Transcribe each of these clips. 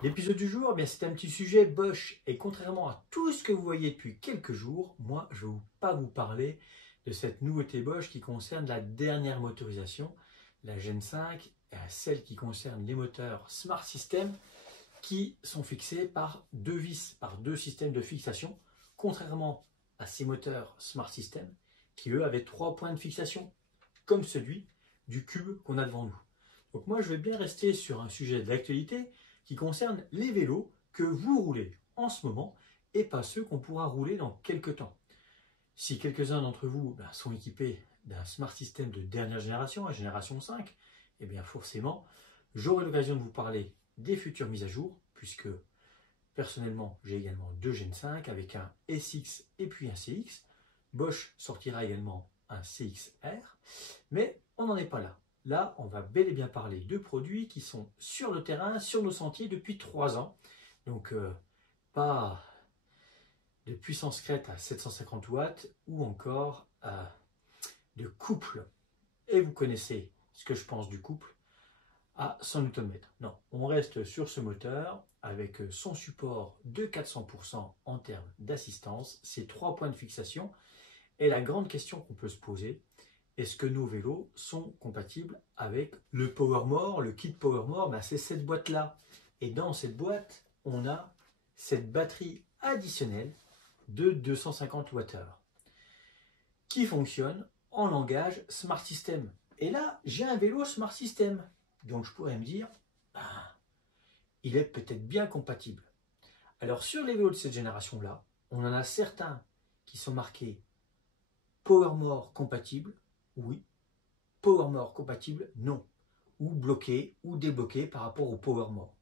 L'épisode du jour, c'est un petit sujet Bosch et contrairement à tout ce que vous voyez depuis quelques jours, moi je ne vais pas vous parler de cette nouveauté Bosch qui concerne la dernière motorisation, la Gen 5, celle qui concerne les moteurs Smart System qui sont fixés par deux vis, par deux systèmes de fixation, contrairement à ces moteurs Smart System qui eux avaient trois points de fixation, comme celui du cube qu'on a devant nous. Donc moi je vais bien rester sur un sujet d'actualité qui concerne les vélos que vous roulez en ce moment et pas ceux qu'on pourra rouler dans quelques temps. Si quelques-uns d'entre vous sont équipés d'un Smart System de dernière génération, à génération 5, et bien forcément, j'aurai l'occasion de vous parler des futures mises à jour, puisque personnellement, j'ai également deux Gen 5 avec un SX et puis un CX. Bosch sortira également un CXR, mais on n'en est pas là. Là, on va bel et bien parler de produits qui sont sur le terrain, sur nos sentiers depuis 3 ans. Donc, pas de puissance crête à 750 watts ou encore de couple. Et vous connaissez ce que je pense du couple à 100 Nm. Non, on reste sur ce moteur avec son support de 400% en termes d'assistance, ses 3 points de fixation. Et la grande question qu'on peut se poser, est-ce que nos vélos sont compatibles avec le PowerMore, le kit PowerMore? C'est cette boîte-là. Et dans cette boîte, on a cette batterie additionnelle de 250 Wh qui fonctionne en langage Smart System. Et là, j'ai un vélo Smart System. Donc je pourrais me dire, il est peut-être bien compatible. Alors sur les vélos de cette génération-là, on en a certains qui sont marqués PowerMore compatible, oui. PowerMore compatible, non. Ou bloqué ou débloqué par rapport au PowerMore.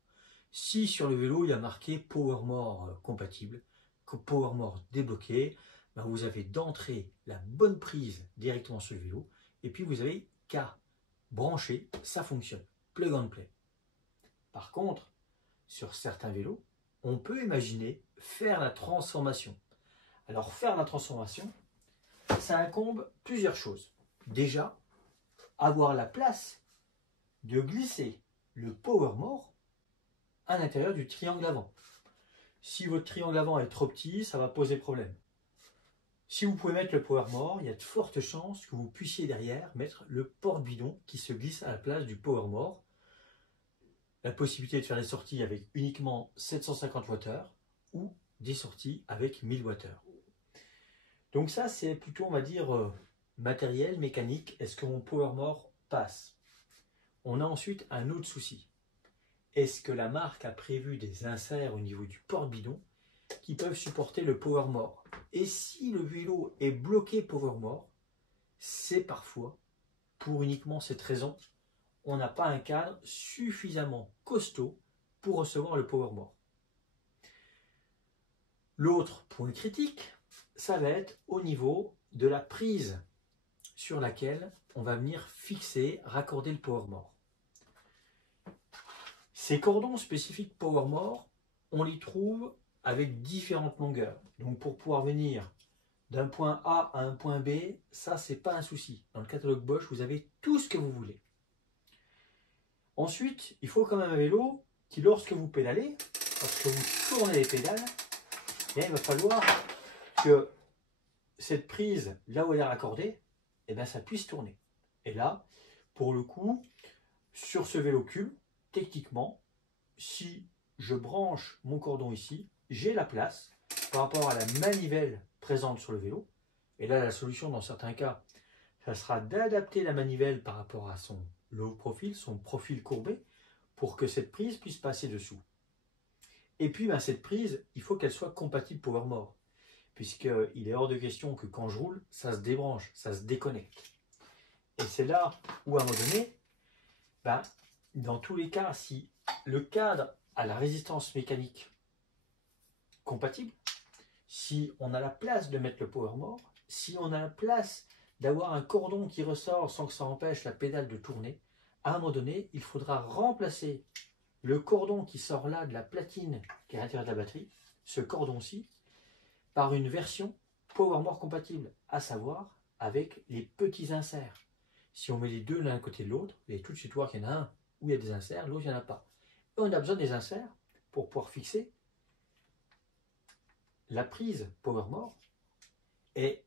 Si sur le vélo il y a marqué PowerMore compatible, PowerMore débloqué, vous avez d'entrée la bonne prise directement sur le vélo et puis vous avez qu'à brancher, ça fonctionne. Plug and play. Par contre, sur certains vélos, on peut imaginer faire la transformation. Alors faire la transformation, ça incombe plusieurs choses. Déjà, avoir la place de glisser le PowerMore à l'intérieur du triangle avant. Si votre triangle avant est trop petit, ça va poser problème. Si vous pouvez mettre le PowerMore, il y a de fortes chances que vous puissiez derrière mettre le porte-bidon qui se glisse à la place du PowerMore. La possibilité de faire des sorties avec uniquement 750 Wh ou des sorties avec 1000 Wh. Donc ça, c'est plutôt, on va dire, matériel, mécanique. Est-ce que mon PowerMore passe? On a ensuite un autre souci. Est-ce que la marque a prévu des inserts au niveau du porte-bidon qui peuvent supporter le PowerMore? Et si le vélo est bloqué PowerMore, c'est parfois, pour uniquement cette raison, on n'a pas un cadre suffisamment costaud pour recevoir le PowerMore. L'autre point critique, ça va être au niveau de la prise sur laquelle on va venir fixer, raccorder le PowerMore. Ces cordons spécifiques PowerMore, on les trouve avec différentes longueurs. Donc pour pouvoir venir d'un point A à un point B, ça c'est pas un souci. Dans le catalogue Bosch, vous avez tout ce que vous voulez. Ensuite, il faut quand même un vélo qui, lorsque vous pédalez, lorsque vous tournez les pédales, il va falloir que cette prise, là où elle est raccordée, ça puisse tourner. Et là, pour le coup, sur ce vélo cube, techniquement, si je branche mon cordon ici, j'ai la place par rapport à la manivelle présente sur le vélo. Et là, la solution dans certains cas, ça sera d'adapter la manivelle par rapport à son low profile, son profil courbé, pour que cette prise puisse passer dessous. Et puis, cette prise, il faut qu'elle soit compatible PowerMore, puisqu'il est hors de question que quand je roule, ça se débranche, ça se déconnecte. Et c'est là où, à un moment donné, dans tous les cas, si le cadre a la résistance mécanique compatible, si on a la place de mettre le PowerMore, si on a la place d'avoir un cordon qui ressort sans que ça empêche la pédale de tourner, à un moment donné, il faudra remplacer le cordon qui sort là de la platine qui est à l'intérieur de la batterie, ce cordon-ci, par une version PowerMore compatible, à savoir avec les petits inserts. Si on met les deux l'un à côté de l'autre, vous allez tout de suite voir qu'il y en a un où il y a des inserts, l'autre il n'y en a pas. Et on a besoin des inserts pour pouvoir fixer la prise PowerMore. Et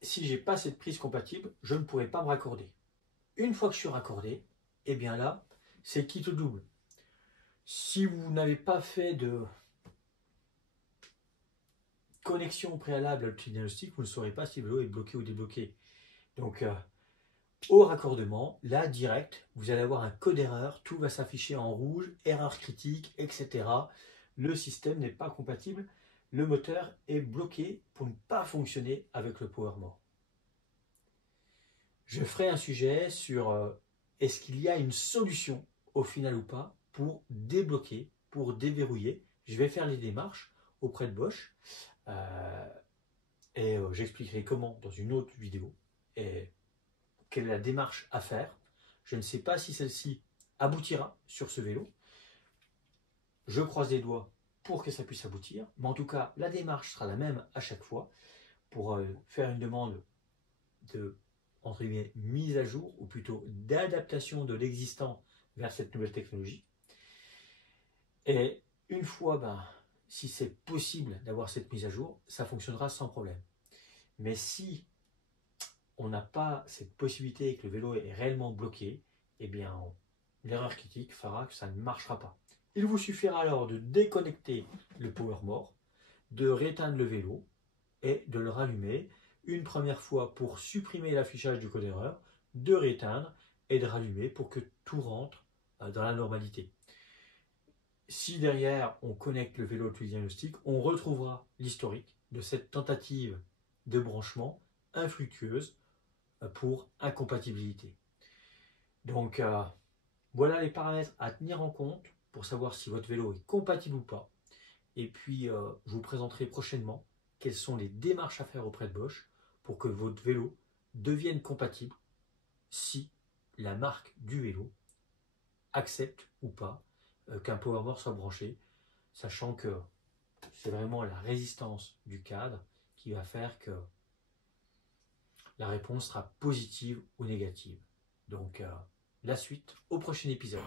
si j'ai pas cette prise compatible, je ne pourrai pas me raccorder. Une fois que je suis raccordé, et bien là, c'est kit double. Si vous n'avez pas fait de connexion préalable à l'outil diagnostic, vous ne saurez pas si le vélo est bloqué ou débloqué. Donc, au raccordement, là, direct, vous allez avoir un code erreur, tout va s'afficher en rouge, erreur critique, etc. Le système n'est pas compatible, le moteur est bloqué pour ne pas fonctionner avec le PowerMore. Je ferai un sujet sur est-ce qu'il y a une solution au final ou pas pour débloquer, pour déverrouiller. Je vais faire les démarches auprès de Bosch et j'expliquerai comment dans une autre vidéo et quelle est la démarche à faire. Je ne sais pas si celle-ci aboutira sur ce vélo. Je croise les doigts pour que ça puisse aboutir, mais en tout cas la démarche sera la même à chaque fois pour faire une demande de entre guillemets, mise à jour, ou plutôt d'adaptation de l'existant vers cette nouvelle technologie. Et une fois, si c'est possible d'avoir cette mise à jour, ça fonctionnera sans problème. Mais si on n'a pas cette possibilité et que le vélo est réellement bloqué, eh bien, l'erreur critique fera que ça ne marchera pas. Il vous suffira alors de déconnecter le PowerMore, de rééteindre le vélo et de le rallumer une première fois pour supprimer l'affichage du code erreur, de rééteindre et de rallumer pour que tout rentre dans la normalité. Si derrière on connecte le vélo au diagnostic, on retrouvera l'historique de cette tentative de branchement infructueuse pour incompatibilité. Donc voilà les paramètres à tenir en compte pour savoir si votre vélo est compatible ou pas. Et puis je vous présenterai prochainement quelles sont les démarches à faire auprès de Bosch pour que votre vélo devienne compatible si la marque du vélo accepte ou pas qu'un PowerMore soit branché, sachant que c'est vraiment la résistance du cadre qui va faire que la réponse sera positive ou négative. Donc la suite au prochain épisode.